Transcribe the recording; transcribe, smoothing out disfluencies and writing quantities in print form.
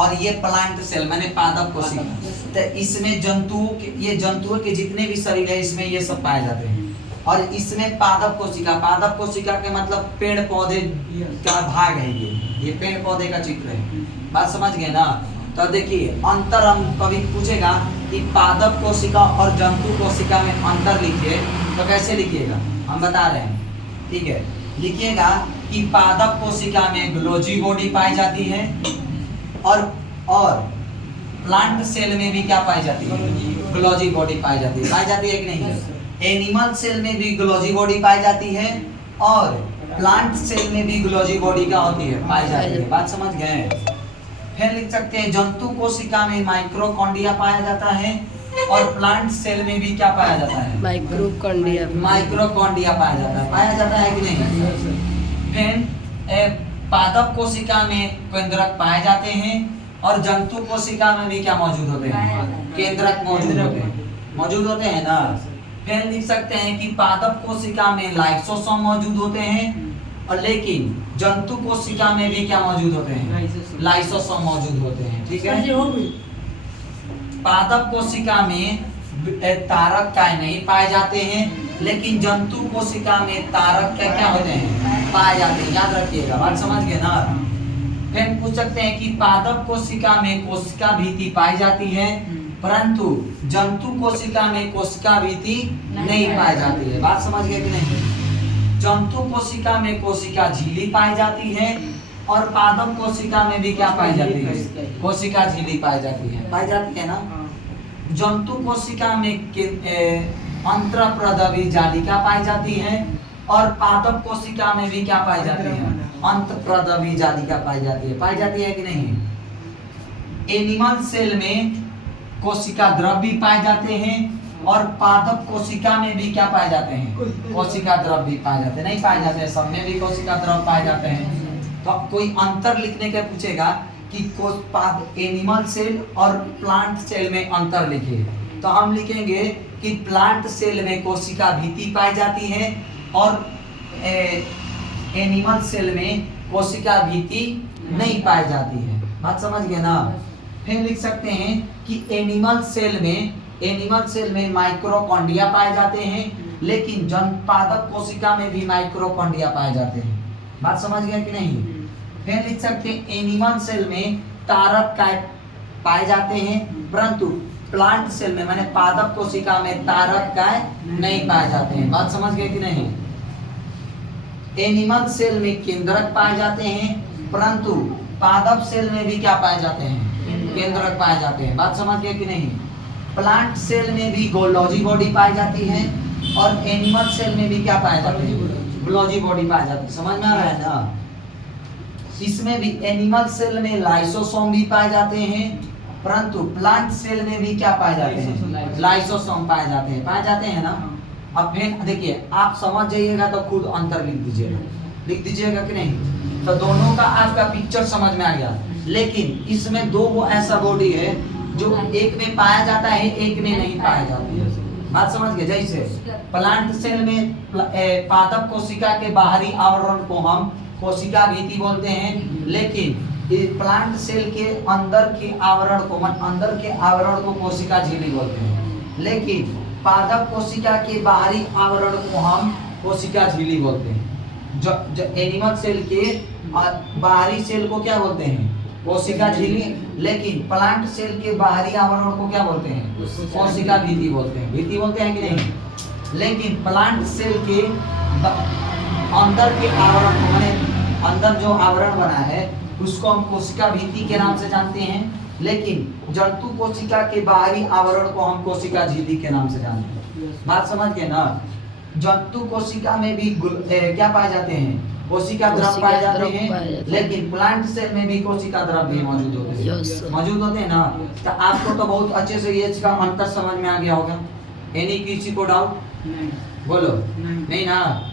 और ये plant cell मैंने पादप कोशिका। तो इसमें ये जंतुओं के जितने भी शरीर है इसमें ये सब पाए जाते हैं। और इसमें पादप कोशिका के मतलब पेड़ पौधे का भाग है। ये पेड़ पौधे का चित्र है। बात समझ गए ना। तो देखिए अंतर हम कभी पूछेगा कि पादप कोशिका और जंतु कोशिका में अंतर लिखिए, तो कैसे लिखिएगा हम बता रहे हैं। ठीक है, लिखिएगा कि पादप कोशिका में ग्लोजी बॉडी पाई जाती है और प्लांट सेल में भी क्या पाई जाती है, ग्लोजी बॉडी पाई जाती है कि नहीं। एनिमल सेल में भी ग्लोजी बॉडी पाई जाती है और प्लांट सेल में भी ग्लोजी बॉडी क्या होती है, पाई जाती है। बात समझ गए। फिर लिख सकते हैं जंतु कोशिका में माइक्रोकॉन्ड्रिया पाया जाता है और प्लांट सेल में भी क्या पाया जाता है, माइक्रोकॉन्ड्रिया पाया जाता है कि नहीं। फिर पादप कोशिका में केंद्रक पाए जाते हैं और जंतु कोशिका में भी क्या मौजूद होते हैं, केंद्रक मौजूद होते हैं ना। फिर लिख सकते हैं कि पादप कोशिका में लाइसोसोम मौजूद होते हैं और लेकिन जंतु कोशिका में भी क्या मौजूद होते हैं, लाइसोसोम मौजूद होते हैं। ठीक है। पादप कोशिका में तारक काय नहीं पाए जाते हैं लेकिन जंतु कोशिका में तारक क्या होते हैं, पाए जाते हैं। याद रखिएगा, बात समझ गए ना। फिर पूछ सकते हैं कि पादप कोशिका में कोशिका भित्ति पाई जाती है परंतु जंतु कोशिका में कोशिका भित्ति नहीं पाई जाती है। बात समझ गए कि नहीं। जंतु कोशिका में कोशिका झिल्ली पाई जाती है और पादप कोशिका में भी क्या पाई जाती है, कोशिका झिल्ली पाई जाती है ना। जंतु कोशिका में अंतःप्रदवी जालिका पाई जाती है और पादप कोशिका में भी क्या पाई जाती है, अंतःप्रदवी जालिका पाई जाती है कि नहीं। एनिमल सेल में कोशिका द्रव भी पाए जाते हैं और पादप कोशिका में भी क्या पाए जाते हैं, कोशिका द्रव भी पाए जाते हैं। नहीं पाए जाते हैं, सब में भी कोशिका द्रव पाए जाते हैं। तो कोई अंतर लिखने का पूछेगा कि एनिमल सेल और प्लांट सेल में अंतर लिखिए, तो हम लिखेंगे कि प्लांट सेल में कोशिका भित्ति पाई जाती है और एनिमल सेल में कोशिका भित्ति नहीं पाई जाती है। बात समझ गए ना। फिर लिख सकते हैं कि एनिमल सेल में माइक्रोकॉन्ड्रिया पाए जाते हैं लेकिन पादप कोशिका में भी माइक्रोकॉन्ड्रिया पाए जाते हैं। बात समझ गए कि नहीं। फिर लिख सकते हैं एनिमल सेल में तारक काय पाए जाते हैं परंतु प्लांट सेल में माने पादप कोशिका में तारक काय नहीं पाए जाते हैं। बात समझ गए कि नहीं। एनिमल सेल में केंद्रक पाए जाते हैं परंतु पादप सेल में भी क्या पाए जाते हैं, केंद्रक पाए जाते हैं। बात समझ गए कि नहीं। प्लांट सेल में भी ग्लोजी बॉडी पाई जाती है और एनिमल सेल में भी क्या पाए जाते हैं, ग्लोजी बॉडी पाई जाती है। समझ में आ रहा है ना। इसमें भी एनिमल सेल में लाइसोसोम भी पाए जाते हैं परंतु प्लांट सेल में भी क्या पाए जाते हैं, लाइसोसोम पाए जाते हैं ना। अब फिर देखिए आप समझ जाइएगा तो खुद अंतर लिख दीजिएगा कि नहीं। तो दोनों का आपका पिक्चर समझ में आ गया। लेकिन इसमें दो वो ऐसा बॉडी है जो एक में पाया जाता है एक में नहीं पाया जाता है। बात समझ गए। जैसे प्लांट सेल में पादप कोशिका के बाहरी आवरण को हम कोशिका भित्ति बोलते हैं लेकिन प्लांट सेल के अंदर के आवरण को कोशिका झिल्ली बोलते हैं। लेकिन पादप कोशिका के बाहरी आवरण को हम कोशिका झिल्ली बोलते हैं। जो एनिमल सेल के बाहरी सेल को क्या बोलते हैं, कोशिका झिल्ली। लेकिन प्लांट सेल के बाहरी आवरण को क्या बोलते हैं, कोशिका भित्ति बोलते हैं कि नहीं। लेकिन प्लांट सेल के अंदर के आवरण को माने अंदर जो आवरण बना है उसको हम कोशिका भित्ति के नाम से जानते हैं। लेकिन जंतु कोशिका के बाहरी आवरण को हम कोशिका झिल्ली के नाम से जानते हैं। बात समझ गए ना। जंतु कोशिका में भी क्या पाए जाते हैं, कोशिका द्रव पाए जाते हैं लेकिन प्लांट सेल में भी कोशिका द्रव भी मौजूद होते हैं ना। तो आपको तो बहुत अच्छे से ये इसका अंतर समझ में आ गया होगा। किसी को डाउट बोलो नहीं ना।